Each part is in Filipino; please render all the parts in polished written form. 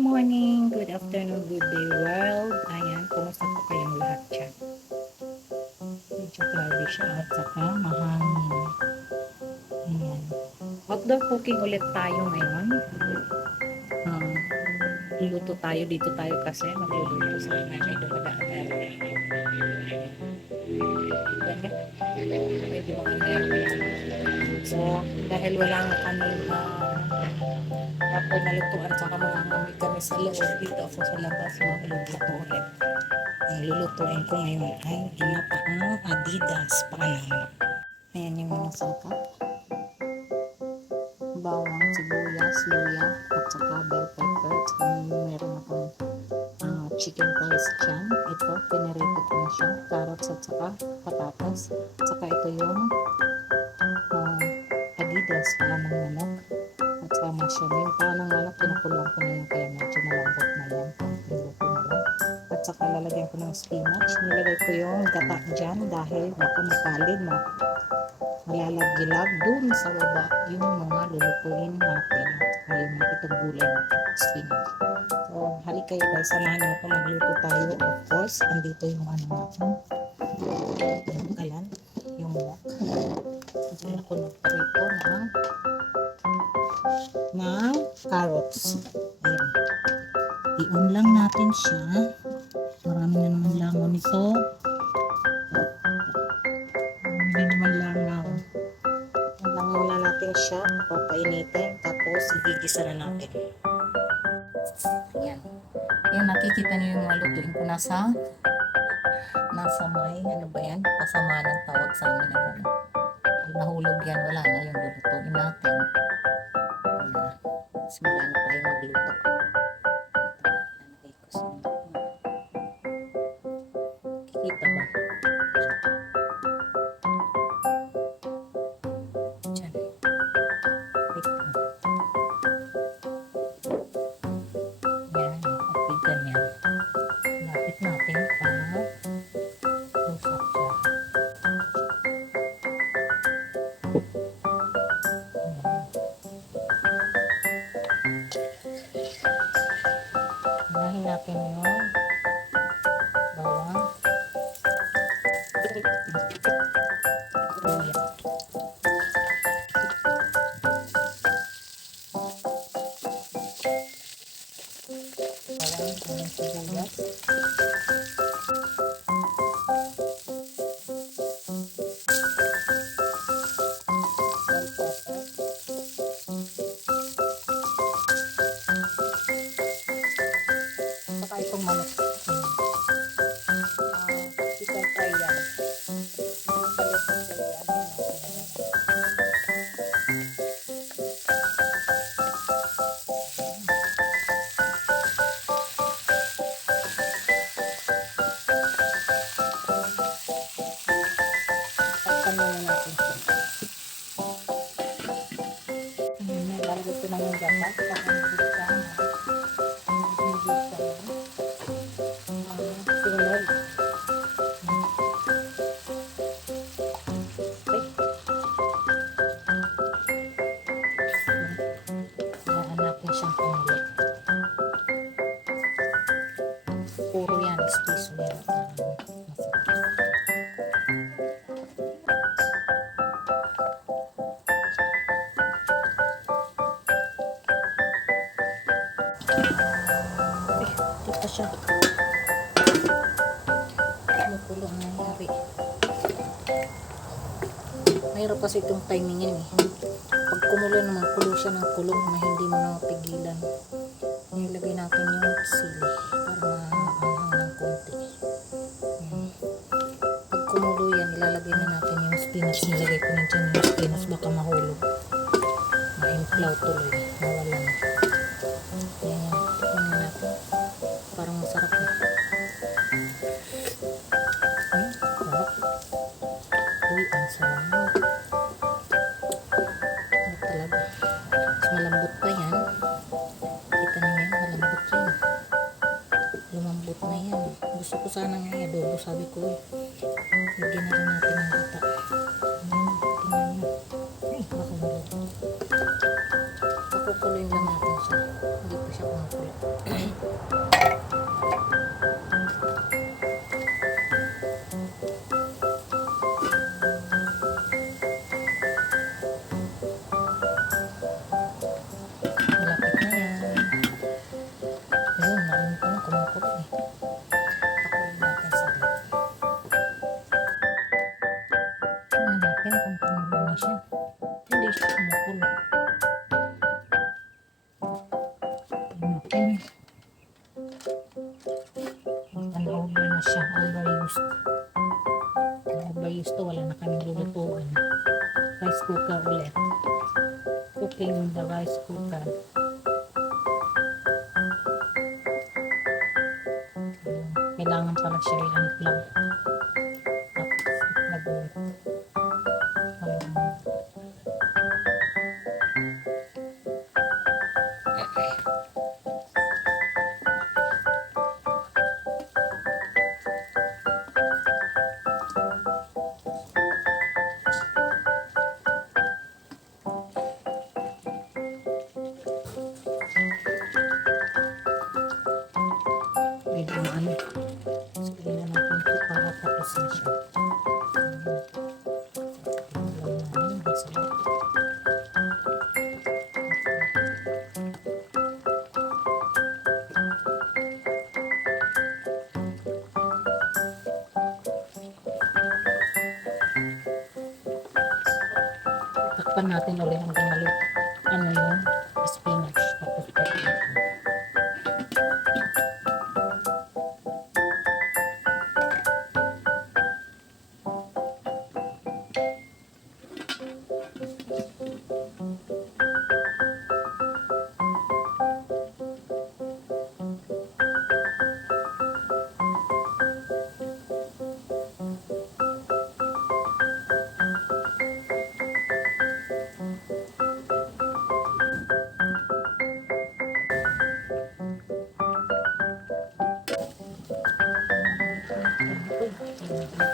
morning, good afternoon, good day world. Ayan, kumusta po kayong lahat dyan? Medyo cloudy siya at saka mahangin. Ayan. Outdoor cooking ulit tayo ngayon. Luluto tayo, dito tayo kasi magluluto sa may dumadaan natin. Medyo mga nervous. So, dahil wala nga kami proper na lutuan saka mga ngamit kami sa loob, dito ako sa labas magluluto ulit. Ang lulutuin ko ngayon ay ginapaang Adidas panang. Ayan yung mga sangkap. Bawang, sibuyas, luya, at saka bell pepper. At saka meron akong chicken thighs dyan. Ito, pinirito ko na siya. Carrots at saka patatas. At saka ito yung Adidas panang manok. At saka mushroom. Yung panang manok, pinakulang ko na yung kaya medyo malambot na yan. Pinuto na lang. At saka lalagyan ko ng spinach. Nilagay ko yung gata dyan dahil baka makalid malalaggilag dun sa baba yung mga lulutuin natin. At yung mga itong gulay natin, spinach. So, halik kayo guys, samahan nyo ako magluto tayo. Of course, andito yung ano natin. Yung kalan, yung wok. Diyan ako nagparito ng carrots. Ayan. I-on lang natin siya. Marami na naman langon nito. Hindi naman langaw. Lang muna natin siya. Papainitin. Tapos igigisa na natin. Ayan. Ayan, nakikita niyo yung mga lutuin ko nasa may, ano ba yan? Pasama ng tawag sa amin. Ano? Nahulog yan. Wala na yung lulutuin natin. Ayan. Simula na tayo magluto. Kita ba? Diyan. Yan. Okay, ganyan. Lapit natin para usap siya. Unahin natin yung bawang. Bawang ng sibuyas. Saka itong manok. Chicken fry yan. Takpan muna natin siya. Lalagay ko na yung gatas. Saka yung gisa na. Sinunod. Saan natin siyang kumulo. Puro yan. Stiso yan. Ito siya. Kumukulo ang nangyari. Mayroon kasi itong timing yan eh. Pag kumulo naman, kulo siya ng kulong na hindi mo na mapigilan. Nilagay natin yung sili para maanghang ng konti. Pag kumulo yan, ilalagay na natin yung spinach. Nilagay ko na dyan yung spinach, baka mahulog. Ma-implaw tuloy. Mawala na. Yan. Tignan natin. Parang masarap na. Sarap. Uy, ang sarap. Ano talaga. Mas malambot pa yan. Kita niyo yan, malambot yan. Lumambot na yan. Gusto ko sana nga adobo, sabi ko eh. Lagyan na rin natin ng gata. Tingnan niyo. Ay, baka malambot. Pakukuloyin lang natin siya. Hindi pa siya kumukulo. And, over na siya. Overused. Overused to. Wala na kaming lulutuin. Rice cooker ulit. Cooking in the rice cooker. Kailangan pala siya i-unplug. Tapos i-plug ulit. Medyo ano. Sige na natin ito para tapos na siya. Takpan natin ulit hanggang maluto. Ano yun? Spinach. Tapos pwede natin.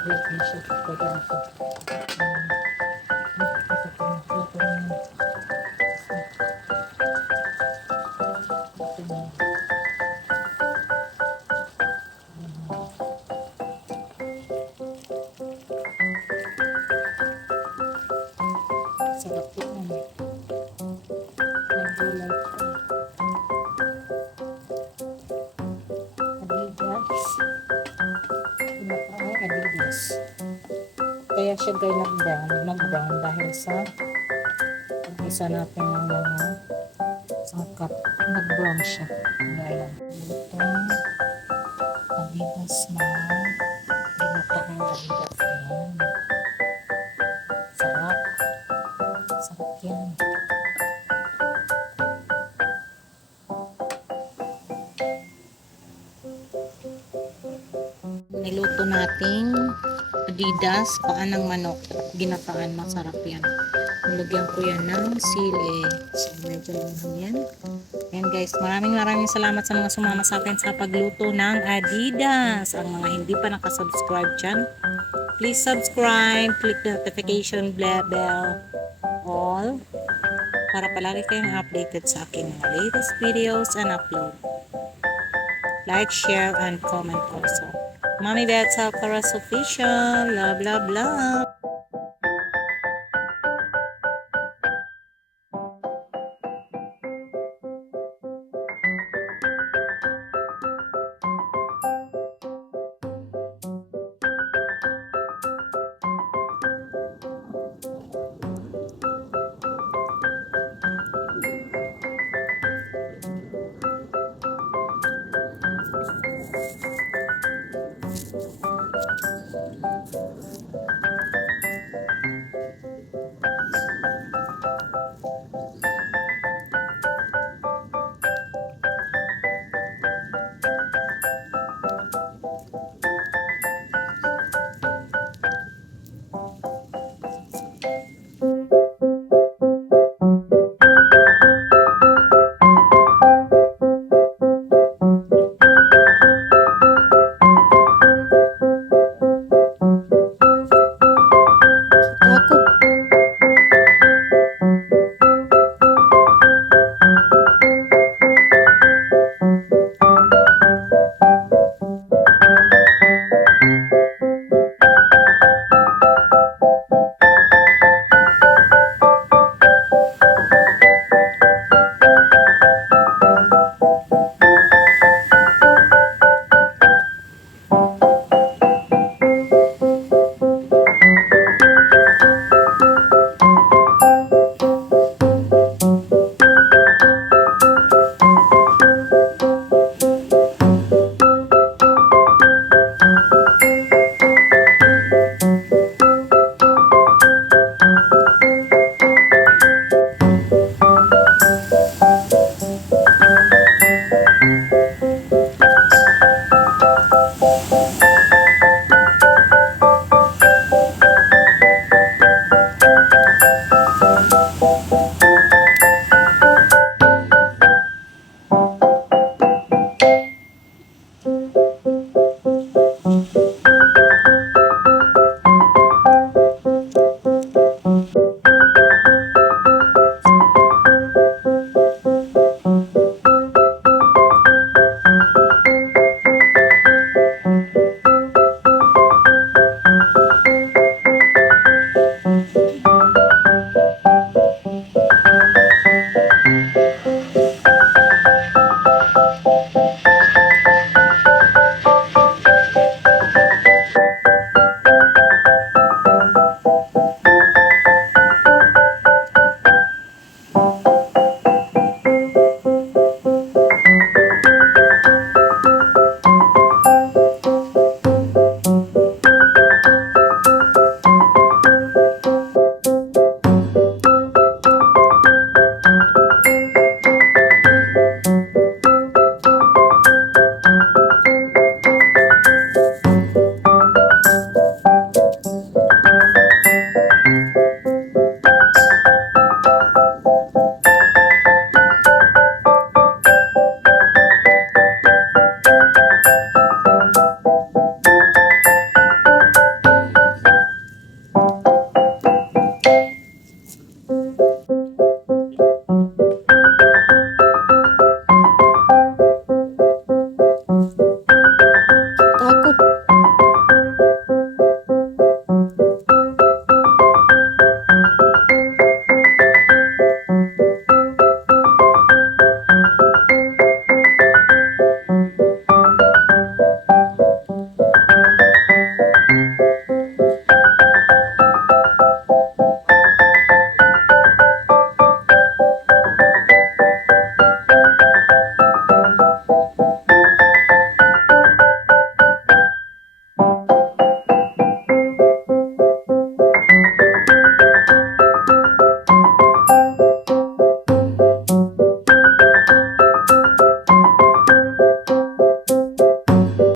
Wait na siya. Pwede na ito. Sarap yun. Nag-gulay ko. Adidas. Pinakain Adidas. Kaya siya guys nag-brown dahil sa isa natin ng mga sangkap. Nag-brown siya. Ayan. Itong Adidas na pinakain Adidas. Ayan. Sarap. Sarap yan. Niluto nating Adidas, paan ng manok, ginataan, masarap yan. Nilagyan ko yan ng sili. So, medyo lang yan. Ayan guys, maraming salamat sa mga sumama sa akin sa pagluto ng Adidas. Ang mga hindi pa nakasubscribe dyan, please subscribe, click the notification bell, all, para palagi kayong updated sa aking mga latest videos and upload. Like, share, and comment also. Mommy Beth Karas Official. Love, love, love.